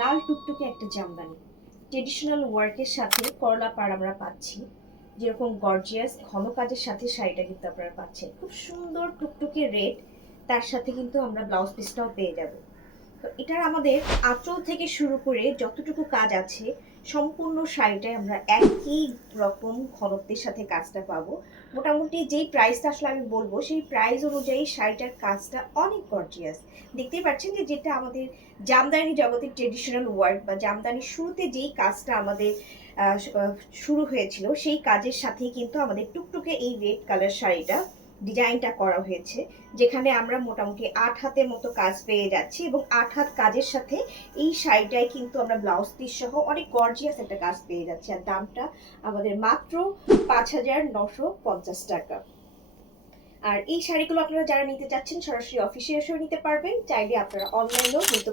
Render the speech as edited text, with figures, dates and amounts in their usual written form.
লাল টুকটুকে একটা জামদানি ট্রেডিশনাল ওয়ার্কের সাথে করলা পাড় আমরা পাচ্ছি। যেরকম গর্জিয়াস ঘন কাজের সাথে শাড়িটা কিন্তু আপনারা পাচ্ছেন, খুব সুন্দর টুকটুকে রেড। তার সাথে কিন্তু আমরা ব্লাউজ পিসটাও পেয়ে যাব। তো এটার আমাদের আঁচল থেকে শুরু করে যতটুকু কাজ আছে সম্পূর্ণ শাড়িটায় আমরা একই রকম ঘনত্বের সাথে কাজটা পাবো। মোটামুটি যেই প্রাইসটা আসলে আমি বলবো সেই প্রাইস অনুযায়ী শাড়িটার কাজটা অনেক গর্জিয়াস। দেখতেই পাচ্ছেন যে যেটা আমাদের জামদানি জগতের ট্রেডিশনাল ওয়ার্ক বা জামদানির শুরুতে যেই কাজটা আমাদের শুরু হয়েছিল সেই কাজের সাথেই কিন্তু আমাদের টুকটুকে এই রেড কালার শাড়িটা ডিজাইনটা করা হয়েছে, যেখানে আমরা মোটামুটি 8 হাতের মতো কাজ পেয়ে যাচ্ছি এবং 8 হাত কাজের সাথে এই শাড়িটায় কিন্তু আমরা ব্লাউজ পিস সহ অনেক গর্জিয়াস একটা কাজ পেয়ে যাচ্ছি। আর দামটা আমাদের মাত্র 5,950 টাকা। আর এই শাড়িগুলো আপনারা যারা নিতে চাচ্ছেন সরাসরি অফিসে এসেও নিতে পারবেন, চাইলে আপনারা অনলাইনেও নিতে